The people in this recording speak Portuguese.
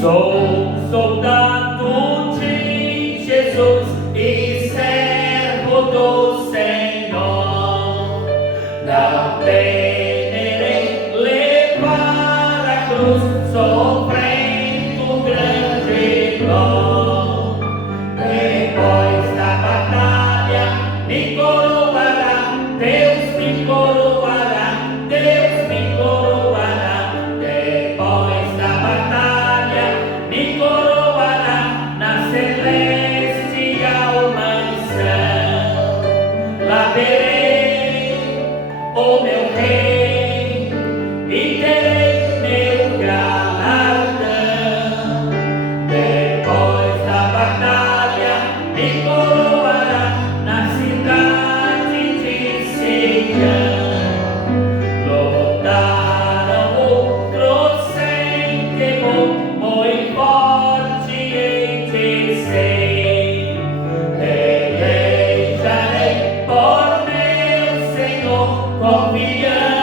Sou soldado de Jesus e servo do Senhor. Não temerei levar a cruz, sofrendo grande dor. Depois da batalha me coroará, Deus me coroará, Deus me coroará. Depois da batalha me coroará na celestial mansão. Lá verei o meu rei e terei meu galardão. Depois da batalha me coroará na cidade de Sião. Lutaram outros sem temor, muito forte em dizer: pelejarei por meu Senhor, confiando